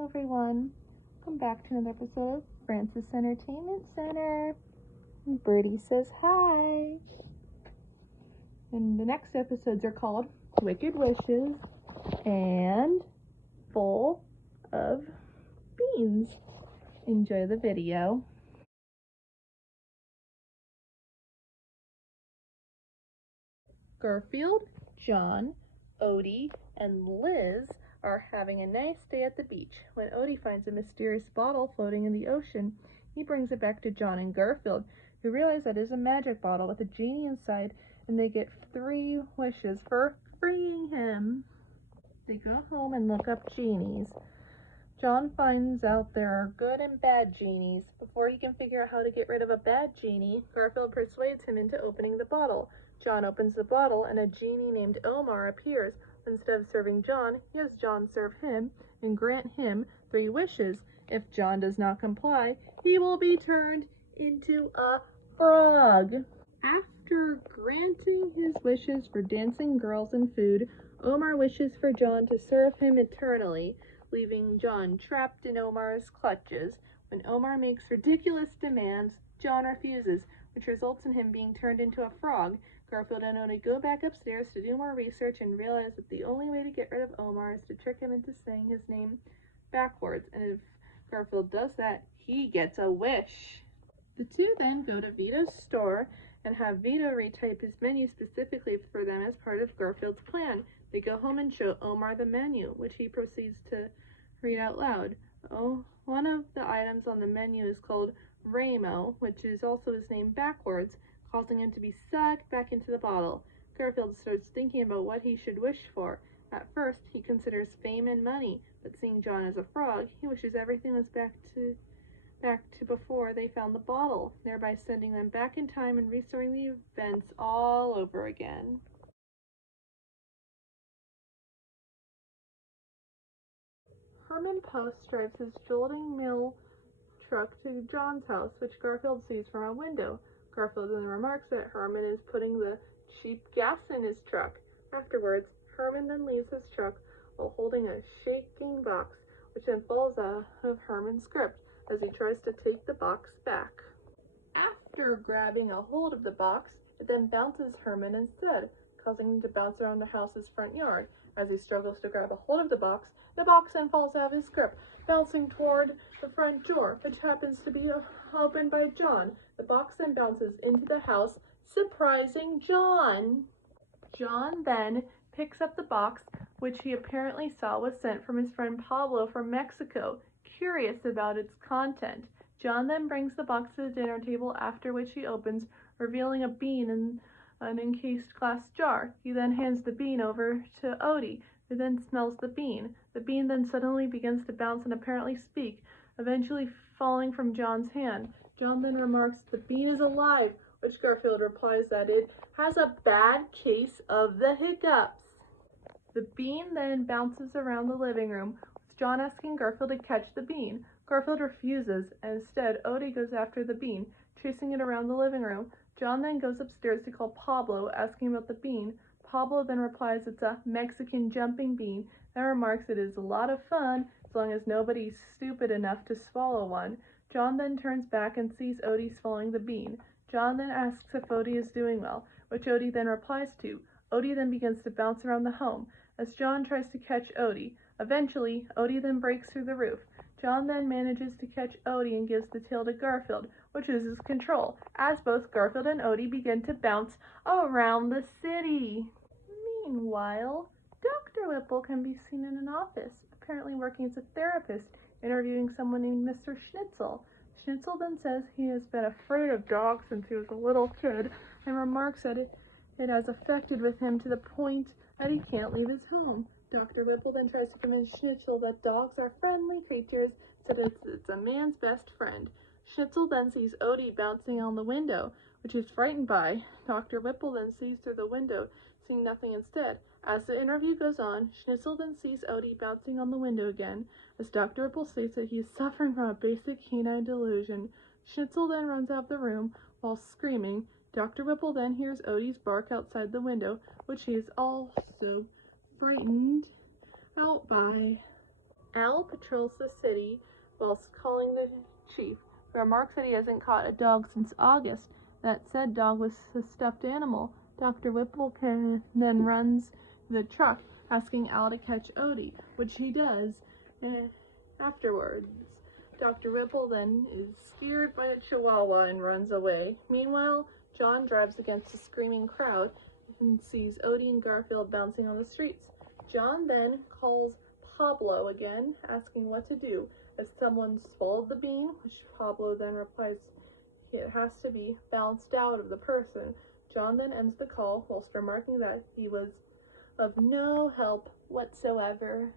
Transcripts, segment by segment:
Hello everyone, welcome back to another episode of Francis Entertainment Center. And Birdie says hi. And the next episodes are called Wicked Wishes and Full of Beans. Enjoy the video. Garfield, John, Odie, and Liz are having a nice day at the beach when Odie finds a mysterious bottle floating in the ocean. He brings it back to John and Garfield, who realize that it is a magic bottle with a genie inside, and they get 3 wishes for freeing him. They go home and look up genies. John finds out there are good and bad genies. Before he can figure out how to get rid of a bad genie, Garfield persuades him into opening the bottle. John opens the bottle, and a genie named Omar appears. Instead of serving John, he has John serve him and grant him 3 wishes. If John does not comply, he will be turned into a frog. After granting his wishes for dancing girls and food, Omar wishes for John to serve him eternally, leaving John trapped in Omar's clutches. When Omar makes ridiculous demands, John refuses, which results in him being turned into a frog. Garfield and Odie go back upstairs to do more research and realize that the only way to get rid of Omar is to trick him into saying his name backwards, and if Garfield does that, he gets a wish. The two then go to Vito's store and have Vito retype his menu specifically for them as part of Garfield's plan. They go home and show Omar the menu, which he proceeds to read out loud. One of the items on the menu is called Ramo, which is also his name backwards, causing him to be sucked back into the bottle. Garfield starts thinking about what he should wish for. At first, he considers fame and money, but seeing John as a frog, he wishes everything was back to before they found the bottle, thereby sending them back in time and restarting the events all over again. Herman Post drives his jolting mill truck to John's house, which Garfield sees from a window. Garfield then remarks that Herman is putting the cheap gas in his truck. Afterwards, Herman then leaves his truck while holding a shaking box, which then falls out of Herman's grip as he tries to take the box back. After grabbing a hold of the box, it then bounces Herman instead, causing him to bounce around the house's front yard. As he struggles to grab a hold of the box then falls out of his grip, bouncing toward the front door, which happens to be opened by John. The box then bounces into the house, surprising John. John then picks up the box, which he apparently saw was sent from his friend Pablo from Mexico, curious about its content. John then brings the box to the dinner table, after which he opens, revealing a bean in an encased glass jar. He then hands the bean over to Odie, who then smells the bean. The bean then suddenly begins to bounce and apparently speak, eventually falling from John's hand. John then remarks the bean is alive, which Garfield replies that it has a bad case of the hiccups. The bean then bounces around the living room, with John asking Garfield to catch the bean. Garfield refuses, and instead Odie goes after the bean, chasing it around the living room. John then goes upstairs to call Pablo, asking about the bean. Pablo then replies it's a Mexican jumping bean, and remarks it is a lot of fun as long as nobody's stupid enough to swallow one. John then turns back and sees Odie swallowing the bean. John then asks if Odie is doing well, which Odie then replies to. Odie then begins to bounce around the home as John tries to catch Odie. Eventually, Odie then breaks through the roof. John then manages to catch Odie and gives the tail to Garfield, which loses control, as both Garfield and Odie begin to bounce around the city. Meanwhile, Dr. Whipple can be seen in an office, apparently working as a therapist, interviewing someone named Mr. Schnitzel. Schnitzel then says he has been afraid of dogs since he was a little kid, and remarks that it has affected with him to the point that he can't leave his home. Dr. Whipple then tries to convince Schnitzel that dogs are friendly creatures, so that it's a man's best friend. Schnitzel then sees Odie bouncing on the window, which he's frightened by. Dr. Whipple then sees through the window, seeing nothing instead. As the interview goes on, Schnitzel then sees Odie bouncing on the window again, as Dr. Whipple states that he is suffering from a basic canine delusion. Schnitzel then runs out of the room while screaming. Dr. Whipple then hears Odie's bark outside the window, which he is also frightened out by. Al patrols the city whilst calling the chief, who remarks that he hasn't caught a dog since August. That said dog was a stuffed animal. Dr. Whipple then runs the truck, asking Al to catch Odie, which he does afterwards. Dr. Whipple then is scared by a chihuahua and runs away. Meanwhile, John drives against a screaming crowd and sees Odie and Garfield bouncing on the streets. John then calls Pablo again, asking what to do, as someone swallowed the bean, which Pablo then replies it has to be bounced out of the person. John then ends the call whilst remarking that he was of no help whatsoever.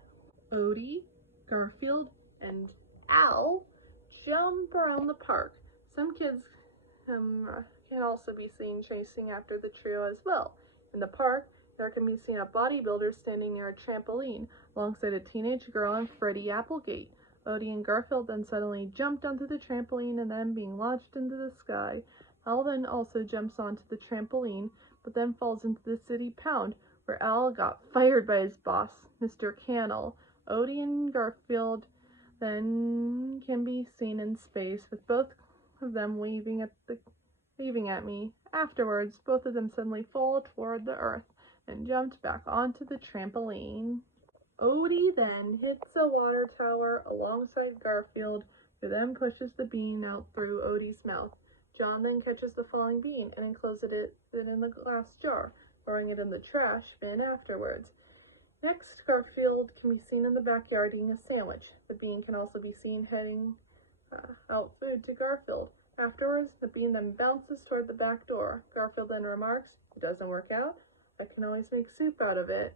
Odie, Garfield, and Al jump around the park. Some kids can also be seen chasing after the trio as well. In the park, there can be seen a bodybuilder standing near a trampoline alongside a teenage girl and Freddie Applegate. Odie and Garfield then suddenly jumped onto the trampoline and then being launched into the sky. Al then also jumps onto the trampoline, but then falls into the city pound, where Al got fired by his boss, Mr. Cannell. Odie and Garfield then can be seen in space, with both of them waving at me. Afterwards, both of them suddenly fall toward the earth and jumped back onto the trampoline. Odie then hits a water tower alongside Garfield, who then pushes the bean out through Odie's mouth. John then catches the falling bean and encloses it in the glass jar, throwing it in the trash bin afterwards. Next, Garfield can be seen in the backyard eating a sandwich. The bean can also be seen heading out food to Garfield. Afterwards, the bean then bounces toward the back door. Garfield then remarks, "It doesn't work out. I can always make soup out of it."